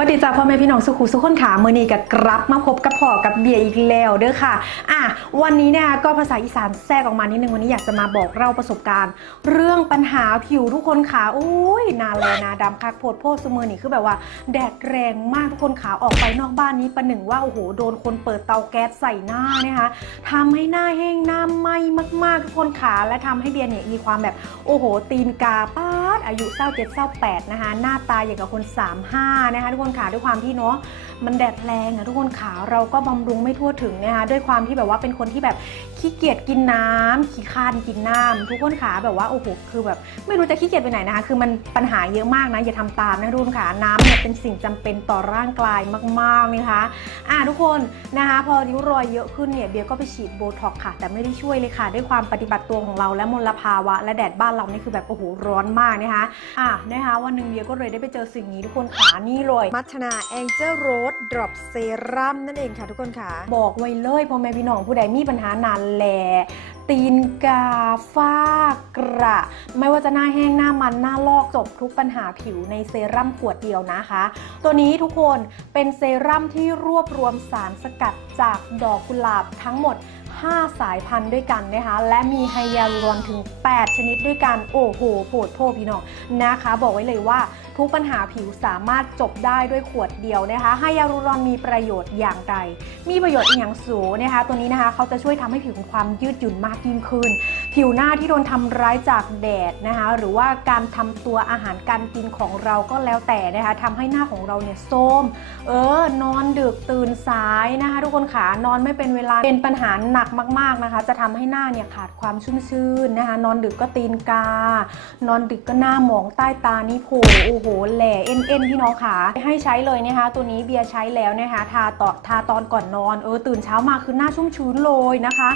วัสดีจ้าพ่อแม่พี่น้องสุขุสุขคนขาเมื่อนี้กับกรับมาพบกับพ่อกับเบียร์อีกแล้วเด้อค่ะ อะ วันนี้เนี่ยก็ภาษาอีสานแทรกออกมานิดนึงวันนี้อยากจะมาบอกเล่าประสบการณ์ เรื่องปัญหาผิวทุกคนขาโอ้ยนาแลนาดำคักโพดโพดสมือนี่คือแบบว่า แดดแรงมากทุกคนขาออกไปนอกบ้านนี้ประหนึ่งว่าโอ้โหโดนคนเปิดเตาแก๊สใส่หน้านะคะทำให้หน้าแห้งหน้าไหมมากๆทุกคนขาและทำให้เบียร์เนี่ยมีความแบบโอ้โหตีนกาป้า อายุเศร้าเจ็ดเศร้าแปดนะคะ หน้าตาอย่างกับคน 35 นะคะทุกคนขาด้วยความที่เนาะมันแดดแรงอะทุกคนขาเราก็บำรุงไม่ทั่วถึงนะคะด้วยความที่แบบว่าเป็นคนที่แบบขี้เกียจกินน้ำขี้ค้านกินน้ำทุกคนขาแบบว่าโอ้โหคือแบบไม่รู้จะขี้เกียจไปไหนนะคะ คือมันปัญหาเยอะมากนะอย่าทำตามนะทุกคนขาน้ำเนี่ยเป็นสิ่งจำเป็นต่อร่างกายมากๆนะคะอะทุกคนนะคะ พอริ้วรอยเยอะขึ้นเนี่ยเบียร์ก็ไปฉีดโบท็อกค่ะ แต่ไม่ได้ช่วยเลยค่ะ ด้วยความปฏิบัติตัวของเราและมลภาวะ และแดดบ้านเรานี่คือแบบโอ้โหร้อนมากนะคะอะนะคะวันหนึ่งเบียร์ก็เลยได้ไปเจอสิ่งนี้ทุกคนขานี่เลยมัทนาแองเจิลโรสดรอปเซรั่มนั่นเองค่ะทุกคนค่ะบอกไว้เลยพ่อแม่พี่น้องผู้ใดมีปัญหานานแล ตีนกาฝ้ากระ ไม่ว่าจะหน้าแห้งหน้ามันหน้าลอกจบทุกปัญหาผิวในเซรั่มขวดเดียวนะคะ ตัวนี้ทุกคนเป็นเซรั่มที่รวบรวมสารสกัดจากดอกกุหลาบทั้งหมด5 สายพันธุ์ด้วยกันนะคะ และมีไฮยาลูรอนถึง 8 ชนิดด้วยกัน โอ้โหโผดโพพี่น้องนะคะ บอกไว้เลยว่า ทุกปัญหาผิวสามารถจบได้ด้วยขวดเดียวนะคะไฮยาลูรอนมีประโยชน์อย่างไร มีประโยชน์อย่างสูงนะคะ ตัวนี้นะคะเขาจะช่วยทำให้ผิวของความยืดหยุ่นมากยิ่งขึ้น ผิวหน้าที่โดนทำร้ายจากแดดนะคะ หรือว่าการทำตัวอาหารการกินของเราก็แล้วแต่นะคะทำให้หน้าของเราเนี่ยโทมเออนอนดึกตื่นสายนะคะ ทุกคนขานอนไม่เป็นเวลาเป็นปัญหาหนักมาก ๆนะคะ จะทำให้หน้าเนี่ยขาดความชุ่มชื่นนะคะ นอนดึกก็ตีนกา นอนดึกก็หน้าหมองใต้ตานี่โผล่โอ้โหแหล่เอ็นเอ็นพี่น้องขาให้ใช้เลยนะคะ ตัวนี้เบียร์ใช้แล้วนะคะทาต่อทาตอนก่อนนอนเออตื่นเช้ามาคือหน้าชุ่มชื้นเลยนะคะ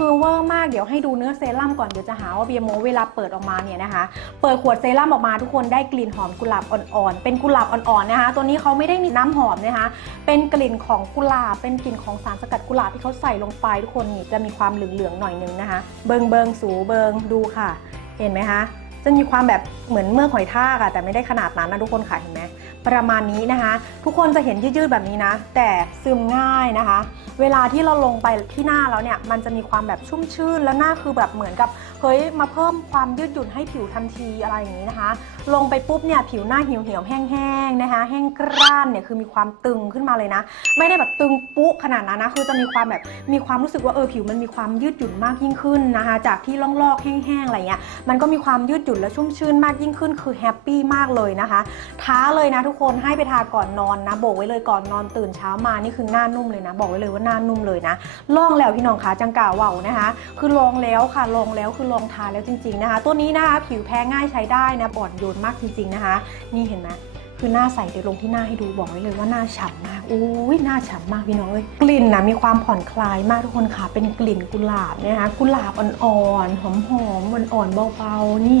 คือเวอร์มากเดี๋ยวให้ดูเนื้อเซรั่มก่อนเดี๋ยวจะหาว่าเบียร์โมเวลาเปิดออกมาเนี่ยนะคะ เปิดขวดเซรั่มออกมาทุกคนได้กลิ่นหอมกุหลาบอ่อนๆเป็นกุหลาบอ่อนๆนะคะ ตัวนี้เขาไม่ได้มีน้ำหอมนะคะ เป็นกลิ่นของกุหลาบเป็นกลิ่นของสารสกัดกุหลาบที่เขาใส่ลงไปทุกคนนี่จะมีความเหลืองๆหน่อยนึงนะคะ เบิงเบิงสูเบิงดูค่ะ เห็นไหมคะ จะมีความแบบเหมือนเมือกหอยทากอะแต่ไม่ได้ขนาดนั้นนะทุกคนค่ะเห็นไหมประมาณนี้นะคะ ทุกคนจะเห็นยืดๆแบบนี้นะ แต่ซึมง่ายนะคะ เวลาที่เราลงไปที่หน้าแล้วเนี่ยมันจะมีความแบบชุ่มชื่นแล้วหน้าคือแบบเหมือนกับเฮ้ยมาเพิ่มความยืดหยุ่นให้ผิวทันทีอะไรอย่างนี้นะคะ ลงไปปุ๊บเนี่ยผิวหน้าเหี่ยวเหี่ยวแห้งๆนะคะแห้งกร้านเนี่ยคือมีความตึงขึ้นมาเลยนะ ไม่ได้แบบตึงปุ๊ขนาดนั้นนะคือจะมีความแบบมีความรู้สึกว่าเออผิวมันมีความยืดหยุ่นมากยิ่งขึ้นนะคะจากที่ล่องๆแห้งๆอะไรเงี้ยมันก็มีความยืดหยุ่นและชุ่มชื่นมากยิ่งขึ้นคือแฮปปี้มากเลยนะคะ ท้าเลยนะทุกคนให้ไปทาก่อนนอนนะโบกไว้เลยก่อนนอนตื่นเช้ามานี่คือหน้านุ่มเลยนะ บอกไว้เลยว่าหน้านุ่มเลยนะลองแล้วพี่น้องคะจังกาเว่านะคะ คือลองแล้วค่ะลองแล้วคือลองทาแล้วจริง ๆนะคะ ตัวนี้นะคะผิวแพ้ง่ายใช้ได้นะอ่อนโยนมากจริงๆนะคะ นี่เห็นไหมคือหน้าใสเดี๋ยวลงที่หน้าให้ดูบอกไว้เลยว่าหน้าฉ่ำมากอุ้ยหน้าฉ่ำมากพี่น้องเอ้ยกลิ่นนะมีความผ่อนคลายมากทุกคนค่ะเป็นกลิ่นกุหลาบนะคะกุหลาบอ่อนๆหอมๆอ่อนๆเบาๆนี่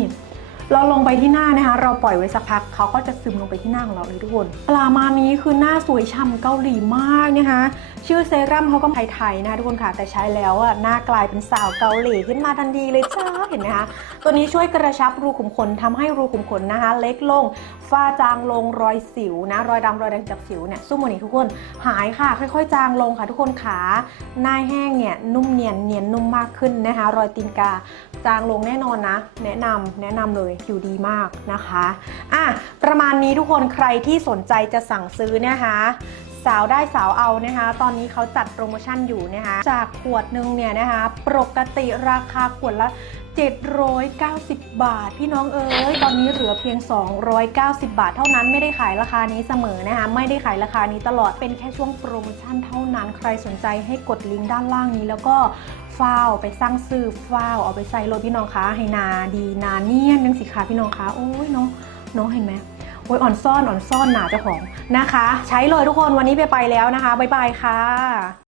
เราลงไปที่หน้านะคะ เราปล่อยไว้สักพักเขาก็จะซึมลงไปที่หน้าของเราเลยทุกคนปลามานี้คือหน้าสวยฉ่ำเกาหลีมากนะคะ ชื่อเซรั่มเขาก็ไทยๆนะคะทุกคนค่ะแต่ใช้แล้วอะหน้ากลายเป็นสาวเกาหลีขึ้นมาทันทีเลยจ้าเห็นไหมคะตัวนี้ช่วยกระชับรูขุมขนทำให้รูขุมขนนะคะ เล็กลง ฝ้าจางลงรอยสิวนะรอยดำรอยแดงจากสิวเนี่ยสู้หมดนี้ทุกคนหายค่ะ ค่อยๆ จางลงค่ะทุกคนขาหน้าแห้งเนี่ยนุ่มเนียนเนียนนุ่มมากขึ้นนะคะ รอยตีนกาจางลงแน่นอนนะ แนะนำแนะนำเลยอยู่ดีมากนะคะอะประมาณนี้ทุกคนใครที่สนใจจะสั่งซื้อนะคะสาวได้สาวเอานะคะ ตอนนี้เขาจัดโปรโมชั่นอยู่นะคะ จากขวดหนึ่งเนี่ยนะคะ ปกติราคาขวดละ 790 บาท พี่น้องเอ๋ยตอนนี้เหลือเพียง 290 บาท เท่านั้นไม่ได้ขายราคานี้เสมอนะคะ ไม่ได้ขายราคานี้ตลอดเป็นแค่ช่วงโปรโมชั่นเท่านั้นใครสนใจให้กดลิงก์ด้านล่างนี้ แล้วก็ฟ้าวไปสร้างซื้อฟ้าวเอาไปใส่รถพี่น้องคะให้นาดีนาเนียนยังสิคะพี่น้องคะโอ้ยเนาะเนาะเห็นไหมโอ้ยอ่อนซ่อนอ่อนซ่อนหนาเจ้าของนะคะ ใช้เลยทุกคนวันนี้ไปไปแล้วนะคะบ๊ายบายค่ะ